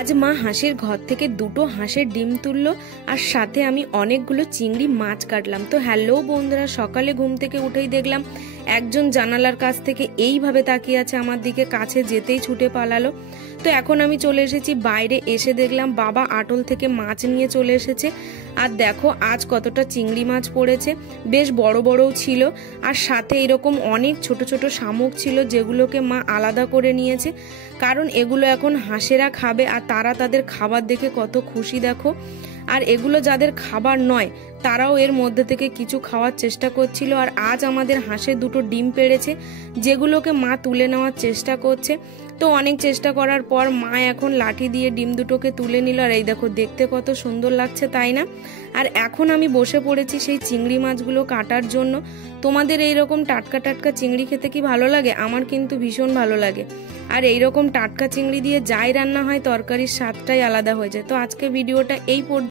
আজ মা হাঁসের ঘর থেকে দুটো হাঁসের ডিম তুললো আর সাথে আমি অনেকগুলো চিংড়ি মাছ কাটলাম। তো হ্যালো বন্ধুরা, সকালে ঘুম থেকে উঠেই দেখলাম একজন জানালার কাছ থেকে এইভাবে তাকিয়ে আছে আমার দিকে, কাছে যেতেই ছুটে পালালো। তো এখন আমি চলে এসেছি বাইরে, এসে দেখলাম বাবা আটল থেকে মাছ নিয়ে চলে এসেছে। আর দেখো আজ কতটা চিংড়ি মাছ পড়েছে, বেশ বড় বড়ও ছিল। আর সাথে এরকম অনেক ছোট ছোট শামুক ছিল যেগুলোকে মা আলাদা করে নিয়েছে, কারণ এগুলো এখন হাঁসেরা খাবে আর তারা তাদের খাবার দেখে কত খুশি দেখো। আর এগুলো যাদের খাবার নয় তারাও এর মধ্যে থেকে কিছু খাওয়ার চেষ্টা করছিল। আর আজ আমাদের হাঁসের দুটো ডিম পেড়েছে যেগুলোকে মা তুলে নেওয়ার চেষ্টা করছে। তো অনেক চেষ্টা করার পর মা এখন লাঠি দিয়ে ডিম দুটোকে তুলে নিল। আর এই দেখো দেখতে কত সুন্দর লাগছে, তাই না? আর এখন আমি বসে পড়েছি সেই চিংড়ি মাছগুলো কাটার জন্য। তোমাদের এইরকম টাটকা টাটকা চিংড়ি খেতে কি ভালো লাগে? আমার কিন্তু ভীষণ ভালো লাগে। আর এইরকম টাটকা চিংড়ি দিয়ে যাই রান্না হয় তরকারির স্বাদটাই আলাদা হয়ে যায়। তো আজকে ভিডিওটা এই পর্যন্ত।